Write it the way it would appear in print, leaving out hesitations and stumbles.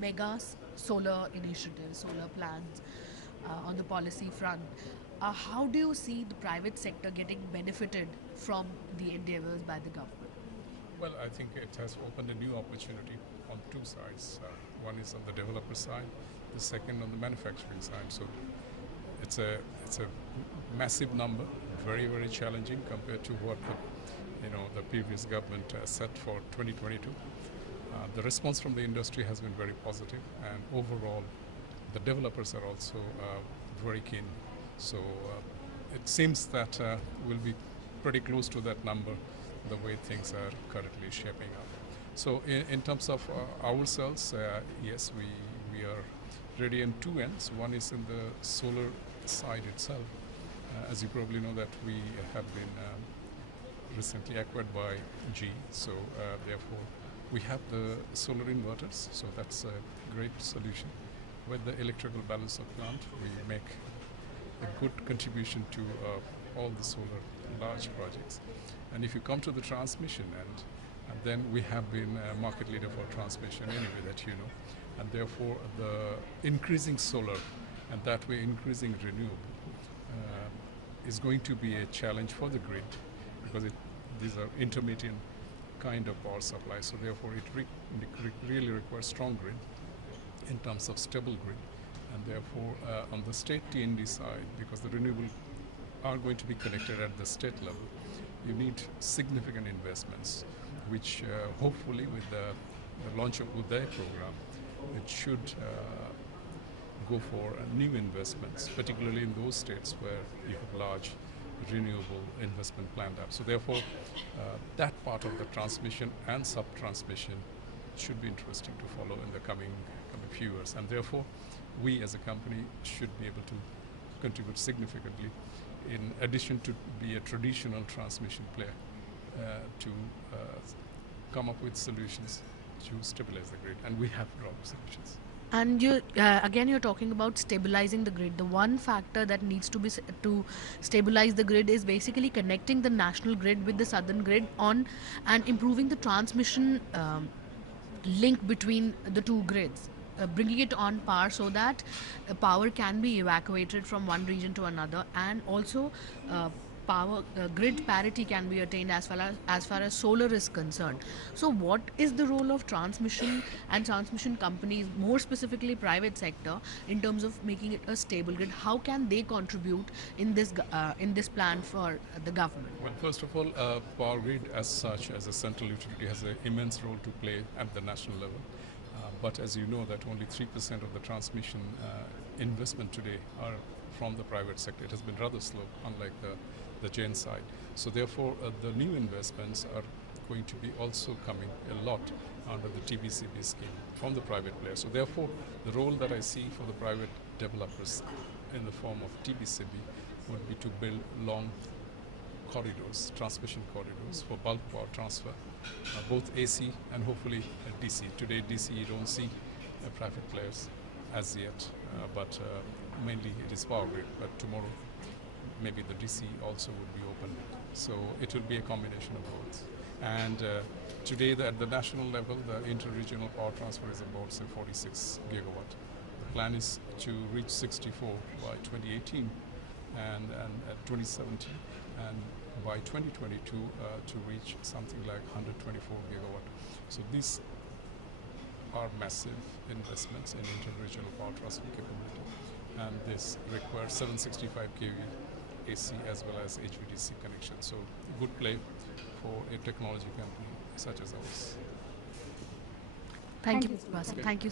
mega solar initiatives, solar plans on the policy front. How do you see the private sector getting benefited from the endeavors by the government? Well, I think it has opened a new opportunity on two sides. One is on the developer side, the second on the manufacturing side. So it's a massive number, very challenging compared to what the previous government set for 2022. The response from the industry has been very positive, and overall, the developers are also very keen. So it seems that we'll be pretty close to that number, the way things are currently shaping up. So in terms of ourselves, yes, we are ready in two ends. One is in the solar side itself. As you probably know, that we have been recently acquired by GE, so therefore we have the solar inverters, so that's a great solution. With the electrical balance of plant, we make a good contribution to all the solar large projects. And if you come to the transmission end, and then we have been a market leader for transmission anyway, that you know, and therefore the increasing solar and that way increasing renewable is going to be a challenge for the grid, because these are intermittent kind of power supply, so therefore it really requires strong grid in terms of stable grid. And therefore on the state T&D side, because the renewable are going to be connected at the state level, you need significant investments, which hopefully with the launch of Uday program, it should go for new investments, particularly in those states where you have large renewable investment planned up. So therefore, that part of the transmission and sub-transmission should be interesting to follow in the coming few years. And therefore, we as a company should be able to contribute significantly, in addition to be a traditional transmission player, to come up with solutions to stabilize the grid. And we have brought solutions. And again, you're talking about stabilizing the grid. The one factor that needs to be to stabilize the grid is basically connecting the national grid with the southern grid and improving the transmission link between the two grids, bringing it on par so that power can be evacuated from one region to another, and also power grid parity can be attained as far as solar is concerned. So what is the role of transmission and transmission companies, more specifically private sector, in terms of making it a stable grid? How can they contribute in this plan for the government? Well, first of all, power grid as such, as a central utility, has an immense role to play at the national level. But as you know, that only 3% of the transmission investment today are from the private sector. It has been rather slow, unlike the Jain side. So therefore, the new investments are going to be also coming a lot under the TBCB scheme from the private players. So therefore, the role that I see for the private developers in the form of TBCB would be to build long corridors, transmission corridors for bulk power transfer, both AC and hopefully DC. Today DC you don't see private players as yet, but mainly it is power grid, but tomorrow maybe the DC also would be open. So it will be a combination of both. And today at the national level, the inter-regional power transfer is about say 46 gigawatt. The plan is to reach 64 by 2018 and 2017, and by 2022 to reach something like 124 gigawatt. So these are massive investments in inter-regional power transfer capability, and this requires 765 kV AC as well as HVDC connection. So good play for a technology company such as ours. Thank you, Mr. Basu. Thank you.